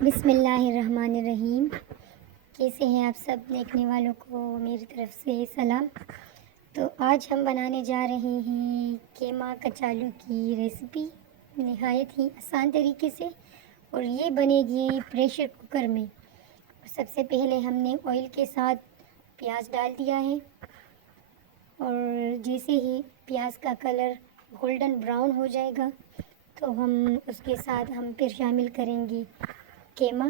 بسم اللہ الرحمن الرحیم۔ کیسے ہیں آپ سب دیکھنے والوں کو میری طرف سے سلام۔ تو آج ہم بنانے جا رہے ہیں کیما کچالو کی ریسیپی نہایت ہی آسان طریقے سے، اور یہ بنے گی پریشر کوکر میں۔ سب سے پہلے ہم نے آئل کے ساتھ پیاز ڈال دیا ہے، اور جیسے ہی پیاز کا کلر گولڈن براؤن ہو جائے گا تو ہم اس کے ساتھ پھر شامل کریں گے کیما۔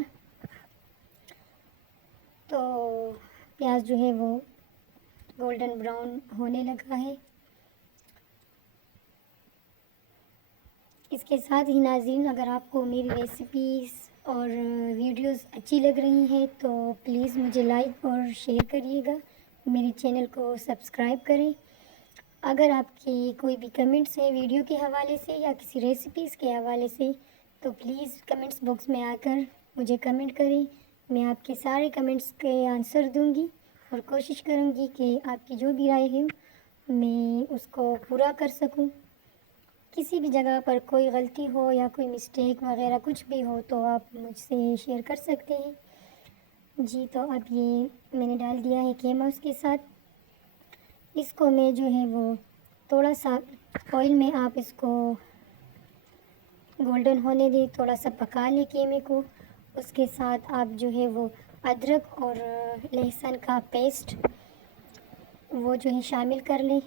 تو پیاز جو ہے وہ گولڈن براؤن ہونے لگا ہے۔ اس کے ساتھ ہی ناظرین، اگر آپ کو میری ریسیپیز اور ویڈیوز اچھی لگ رہی ہیں تو پلیز مجھے لائک اور شیئر کریے گا، میرے چینل کو سبسکرائب کریں۔ اگر آپ کی کوئی بھی کمنٹس ہیں ویڈیو کے حوالے سے یا کسی ریسیپیز کے حوالے سے تو پلیز کمنٹس باکس میں آ کر مجھے کمنٹ کریں۔ میں آپ کے سارے کمنٹس کے آنسر دوں گی، اور کوشش کروں گی کہ آپ کی جو بھی رائے ہے میں اس کو پورا کر سکوں۔ کسی بھی جگہ پر کوئی غلطی ہو یا کوئی مسٹیک وغیرہ کچھ بھی ہو تو آپ مجھ سے شیئر کر سکتے ہیں۔ جی، تو اب یہ میں نے ڈال دیا ہے کیما اس کے ساتھ۔ اس کو میں جو ہے وہ تھوڑا سا آئل میں آپ اس کو گولڈن ہونے دیں، تھوڑا سا پکا لیں کیمے کو۔ اس کے ساتھ آپ جو ہے وہ ادرک اور لہسن کا پیسٹ وہ جو ہے شامل کر لیں،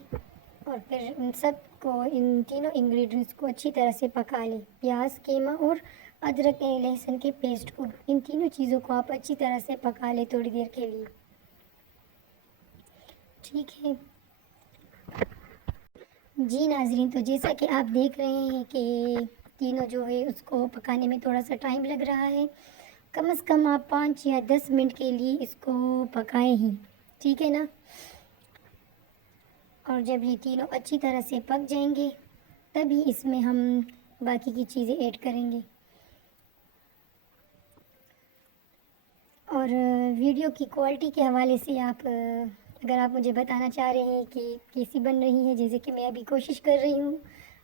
اور پھر ان سب کو، ان تینوں انگریڈینٹس کو اچھی طرح سے پکا لیں۔ پیاز، کیما اور ادرک لہسن کے پیسٹ کو، ان تینوں چیزوں کو آپ اچھی طرح سے پکا لیں تھوڑی دیر کے لیے، ٹھیک ہے جی ناظرین۔ تو جیسا کہ آپ دیکھ رہے ہیں کہ تینوں جو ہے اس کو پکانے میں تھوڑا سا ٹائم لگ رہا ہے، کم از کم آپ 5 یا 10 منٹ کے لیے اس کو پکائیں ہی، ٹھیک ہے نا۔ اور جب یہ تینوں اچھی طرح سے پک جائیں گے تبھی اس میں ہم باقی کی چیزیں ایڈ کریں گے۔ اور ویڈیو کی کوالٹی کے حوالے سے آپ اگر آپ مجھے بتانا چاہ رہے ہیں کہ کیسی بن رہی ہے، جیسے کہ میں ابھی کوشش کر رہی ہوں،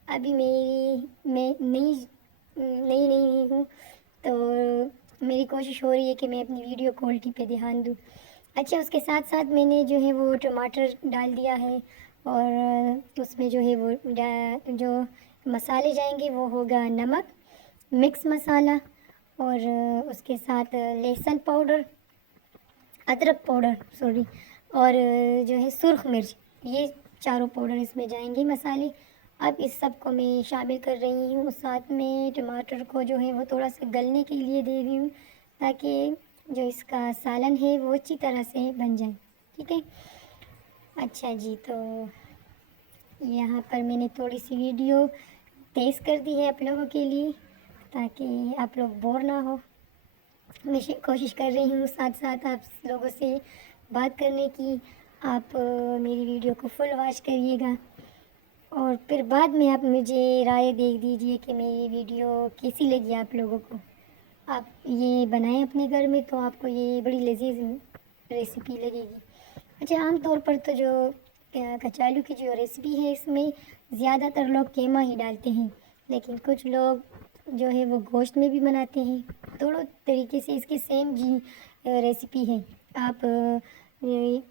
ابھی میں نئی ہوں، تو میری کوشش ہو رہی ہے کہ میں اپنی ویڈیو کوالٹی پہ دھیان دوں۔ اچھا، اس کے ساتھ ساتھ میں نے جو ہے وہ ٹماٹر ڈال دیا ہے، اور اس میں جو ہے وہ جو مسالے جائیں گے وہ ہوگا نمک، مکس مسالہ، اور اس کے ساتھ لہسن پاؤڈر، ادرک پاؤڈر اور جو ہے سرخ مرچ، یہ چاروں پاؤڈر اس میں جائیں گے مسالے۔ اب اس سب کو میں شامل کر رہی ہوں، ساتھ میں ٹماٹر کو جو ہے وہ تھوڑا سا گلنے کے لیے دے رہی ہوں تاکہ جو اس کا سالن ہے وہ اچھی طرح سے بن جائے، ٹھیک ہے۔ اچھا جی، تو یہاں پر میں نے تھوڑی سی ویڈیو تیز کر دی ہے آپ لوگوں کے لیے تاکہ آپ لوگ بور نہ ہو۔ میں کوشش کر رہی ہوں ساتھ ساتھ آپ لوگوں سے بات کرنے کی۔ آپ میری ویڈیو کو فل واچ کریے گا، اور پھر بعد میں آپ مجھے رائے دے دیجیے کہ میری ویڈیو کیسی لگی آپ لوگوں کو۔ آپ یہ بنائیں اپنے گھر میں تو آپ کو یہ بڑی لذیذ ریسیپی لگے گی۔ اچھا، عام طور پر تو جو کچالو کی جو ریسیپی ہے اس میں زیادہ تر لوگ کیما ہی ڈالتے ہیں، لیکن کچھ لوگ جو ہے وہ گوشت میں بھی بناتے ہیں۔ دونوں طریقے سے اس کی سیم ریسیپی ہے۔ آپ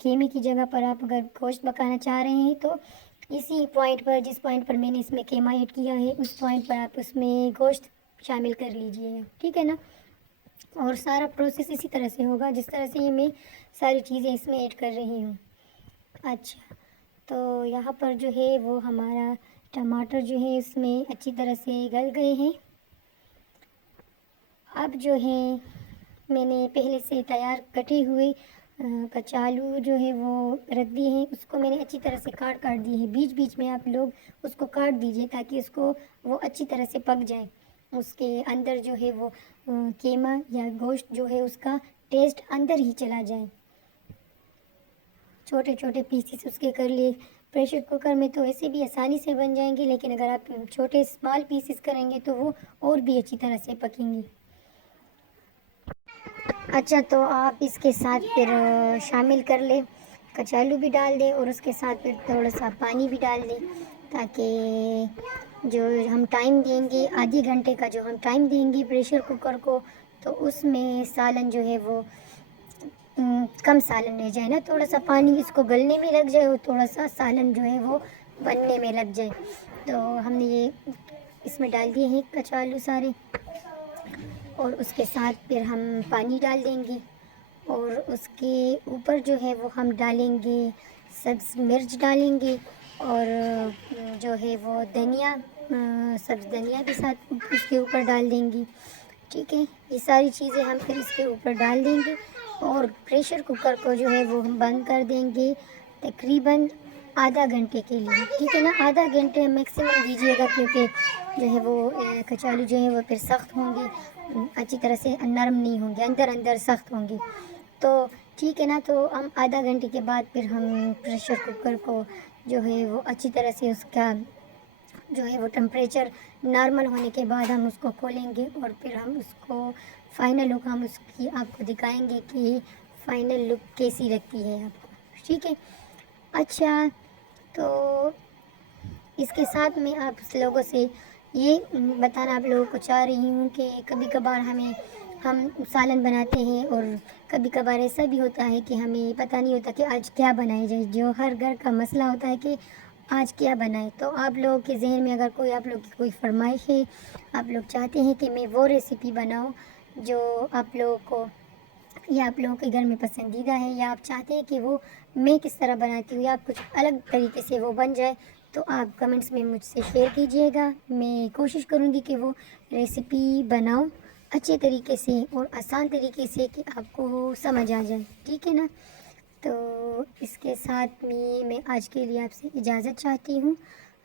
کیمے کی جگہ پر آپ اگر گوشت پکانا چاہ رہے ہیں تو اسی پوائنٹ پر، جس پوائنٹ پر میں نے اس میں کیما ایڈ کیا ہے، اس پوائنٹ پر آپ اس میں گوشت شامل کر لیجئے گا، ٹھیک ہے نا۔ اور سارا پروسیس اسی طرح سے ہوگا جس طرح سے میں ساری چیزیں اس میں ایڈ کر رہی ہوں۔ اچھا، تو یہاں پر جو ہے وہ ہمارا ٹماٹر جو ہے اس میں اچھی طرح سے گل گئے ہیں۔ اب جو ہے میں نے پہلے سے تیار کٹے ہوئے کچالو جو ہے وہ رکھ دیے ہیں، اس کو میں نے اچھی طرح سے کاٹ دی ہے۔ بیچ بیچ میں آپ لوگ اس کو کاٹ دیجئے تاکہ اس کو وہ اچھی طرح سے پک جائے، اس کے اندر جو ہے وہ کیما یا گوشت جو ہے اس کا ٹیسٹ اندر ہی چلا جائے۔ چھوٹے چھوٹے پیسز اس کے کر لیے۔ پریشر کوکر میں تو ایسے بھی آسانی سے بن جائیں گے، لیکن اگر آپ چھوٹے اسمال پیسز کریں گے تو وہ اور بھی اچھی طرح سے پکیں گے۔ اچھا، تو آپ اس کے ساتھ پھر شامل کر لیں، کچالو بھی ڈال دیں، اور اس کے ساتھ پھر تھوڑا سا پانی بھی ڈال دیں تاکہ جو ہم ٹائم دیں گے، آدھے گھنٹے کا جو ہم ٹائم دیں گے پریشر کوکر کو، تو اس میں سالن جو ہے وہ کم سالن رہ جائے نا، تھوڑا سا پانی اس کو گلنے میں لگ جائے اور تھوڑا سا سالن جو ہے وہ بننے میں لگ جائے. تو ہم نے یہ اس میں ڈال دیے ہیں کچالو سارے، اور اس کے ساتھ پھر ہم پانی ڈال دیں گے، اور اس کے اوپر جو ہے وہ ہم ڈالیں گے سبز مرچ ڈالیں گے، اور جو ہے وہ دھنیا، سبز دھنیا بھی ساتھ اس کے اوپر ڈال دیں گی. ٹھیک ہے، یہ ساری چیزیں ہم پھر اس کے اوپر ڈال دیں گے، اور پریشر کوکر کو جو ہے وہ ہم بند کر دیں گے تقریباً آدھا گھنٹے کے لیے. ٹھیک ہے نا، آدھا گھنٹے میکسیمم دیجیے گا، کیونکہ جو ہے وہ کچالو جو ہے وہ پھر سخت ہوں گے، اچھی طرح سے نرم نہیں ہوں گے، اندر اندر سخت ہوں گے. تو ٹھیک ہے نا، تو ہم آدھا گھنٹے کے بعد پھر ہم پریشر کوکر کو جو ہے وہ اچھی طرح سے اس کا جو ہے وہ ٹمپریچر نارمل ہونے کے بعد ہم اس کو کھولیں گے، اور پھر ہم اس کو فائنل لک ہم اس کی آپ کو دکھائیں گے کہ فائنل لک کیسی لگتی ہے آپ کو. ٹھیک ہے. اچھا، تو اس کے ساتھ میں آپ لوگوں سے یہ بتانا آپ لوگوں کو چاہ رہی ہوں کہ کبھی کبھار ہم سالن بناتے ہیں، اور کبھی کبھار ایسا بھی ہوتا ہے کہ ہمیں پتہ نہیں ہوتا کہ آج کیا بنایا جائے. جو ہر گھر کا مسئلہ ہوتا ہے کہ آج کیا بنائے. تو آپ لوگوں کے ذہن میں اگر کوئی آپ لوگ کی کوئی فرمائش ہے، آپ لوگ چاہتے ہیں کہ میں وہ ریسیپی بناؤں جو آپ لوگوں کو یا آپ لوگوں کے گھر میں پسندیدہ ہے، یا آپ چاہتے ہیں کہ وہ میں کس طرح بناتی ہوں یا کچھ الگ طریقے سے وہ بن جائے، تو آپ کمنٹس میں مجھ سے شیئر کیجیے گا. میں کوشش کروں گی کہ وہ ریسیپی بناؤں اچھے طریقے سے اور آسان طریقے سے کہ آپ کو وہ سمجھ آ جائے. ٹھیک ہے نا. تو اس کے ساتھ میں آج کے لیے آپ سے اجازت چاہتی ہوں.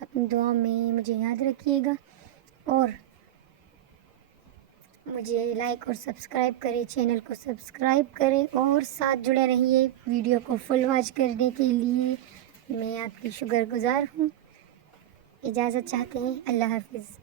اپنی دعاؤں میں مجھے یاد رکھیے گا، اور مجھے لائک اور سبسکرائب کریں، چینل کو سبسکرائب کریں، اور ساتھ جڑے رہیے. ویڈیو کو فل واچ کرنے کے لیے میں آپ کی شکر گزار ہوں. اجازت چاہتے ہیں. اللہ حافظ.